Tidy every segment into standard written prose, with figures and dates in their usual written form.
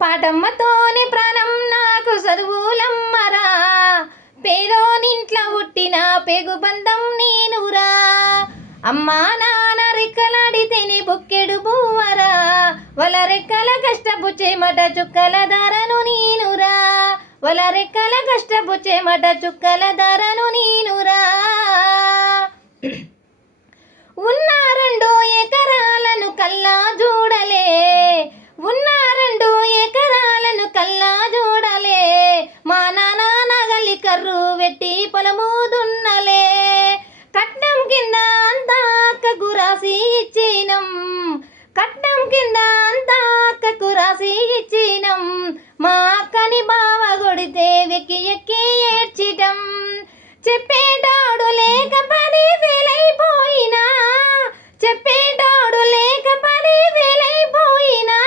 పాటమ్మతోనే ప్రాణం నాకు చదువులమ్మరా, పేదోనింట్ల పుట్టిన పెగుబంధం నేనురా. అమ్మా నాన్న రెక్కలాడితేనే బొక్కెడు బువ్వరా, వాళ్ళ రెక్కల కష్టపు చెమట చుక్కల ధరను నేనురా, వాళ్ళ రెక్కల కష్టపు చెమట చుక్కల ధరను నేనురా. ఉన్న 2 ఎకరాలను కల్లా చూడలే, ఉన్న 2 ఎకరాలను కల్లా చూడలే, మా నాన్న నగలి కర్రు వెట్టి పొలము దున్నలే. కట్నం కింద అంతా అక్కకు రాసి ఇచ్చినం, కట్నం కింద అంతా అక్కకు రాసి ఇచ్చినం, మా అక్కని బావ కొడితే వెక్కి ఎక్కి ఏడ్చిటం. చెప్పేటాడు లేక 10,000 అయిపోయినా, చెప్పేటాడు లేక 10,000 అయిపోయినా,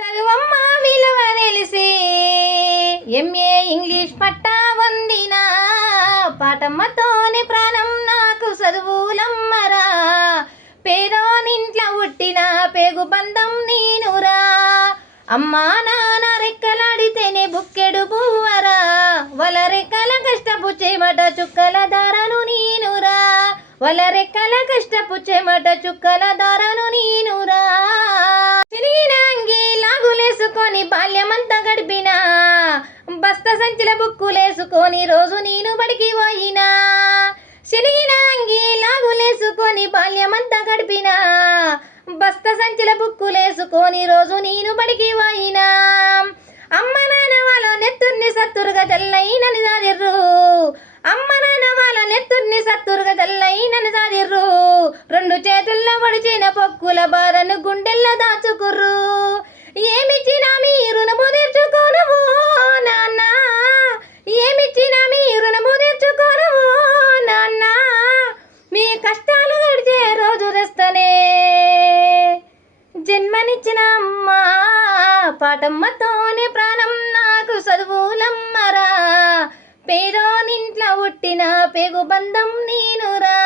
చదువమ్మ విలువ తెలిసి ఎంఏ ఇంగ్లీష్ పట్టా వందినా. పాటమ్మతోనే ప్రాణం నాకు చదువులమ్మరా, పేదోనింట్ల పుట్టిన పెగుబంధం నేనురా. అమ్మా నాన్న రెక్కలాడితేనే బుక్కెడు బువ్వరా, వాళ్ళ రెక్కల కష్టపు చెమట చుక్కల ధరను నేనురా, వాళ్ళ రెక్కల కష్టపు చెమట చుక్కల ధరను నేనురా. చినిగినంగి లాగులేసుకొని బాల్యమంతా గడిపినా, బస్త సంచిల బుక్కులేసుకొని రోజు నేను బడికి పోయినా. చినిగినంగి లాగులేసుకొని బాల్యమంతా గడిపినా, బస్త సంచిల బుక్కులేసుకొని రోజు నేను బడికి పోయినా. అమ్మ నాన్న వాళ్ళ నెత్తుర్ని సత్తురుగా తెల్లైనని సాదిర్రు, అమ్మ నాన్న వాళ్ళ నెత్తుర్ని సత్తురుగా తెల్లైనని సాదిర్రు, 2 చేతుల్లో పొడిచిన పొక్కుల బాధను గుండెల్లో దాచుకుర్రు. ఏమిచ్చినా మీరు రుణము తీర్చుకోనువో నాన్న, ఏమిచ్చినా మీరు రుణము తీర్చుకోనువో నాన్న, మీ కష్టాలు గడిచే రోజు తెస్తనే జన్మనిచ్చిన అమ్మా. పాటమ్మతోనే ప్రాణం నాకు చదువులమ్మరా, పేదోనింట్ల పుట్టిన పెగుబంధం నేనురా.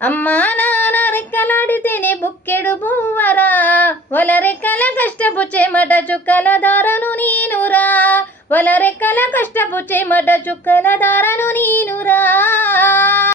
అమ్మా నాన్న రెక్కలాడితేనే బుక్కెడు బువ్వరా, వాళ్ళ రెక్కల కష్టపు చెమట చుక్కల ధరను నేనురా, వాళ్ళ రెక్కల కష్టపు చెమట చుక్కల ధరను నేనురా.